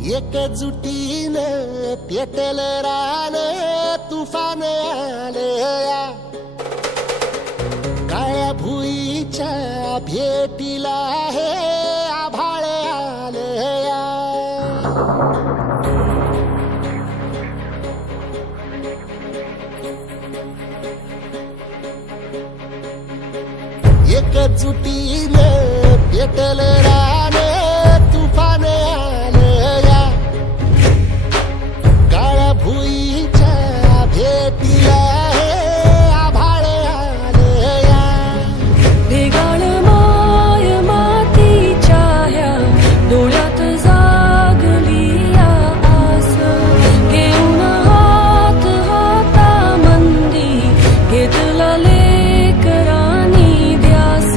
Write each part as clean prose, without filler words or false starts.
एकजुटीनं पेटलं रान तुफान आलया काळ्या भुईच्या भेटीला हे आभाळ आलया एकजुटीनं पेटलं रान तुफान आलया काळ्या भुईच्या भेटीला हे आभाळ आलया भेगाळ माय मातीच्या ह्या डोळ्यात जागली या आस घेऊन हात हातामंदी घेतला लेकरांनी ध्यास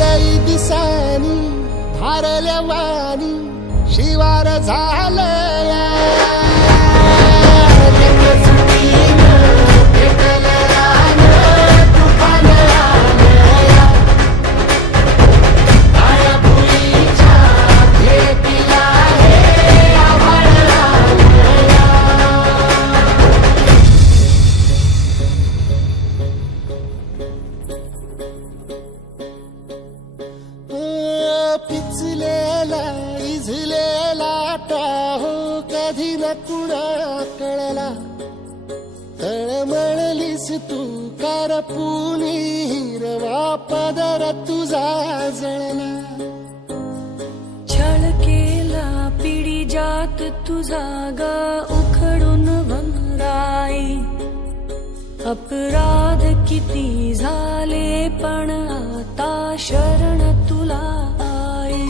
लई दिसानी भारल्या वाणी शिवार झालया एकजुटीनं पेटलं रान तुफान आलया काळ्या भुईच्या भेटीला हे आभाळ आलया पिचलेला इझलेला टाहो कधी न कुणा कळला तळमळलीस तू कारपुनी हिरवा पदर तुझा जळला छळ केला पिढी जात तुझा ग उखडून वनराई अपराध किती झाले पण आता शरण तुला आई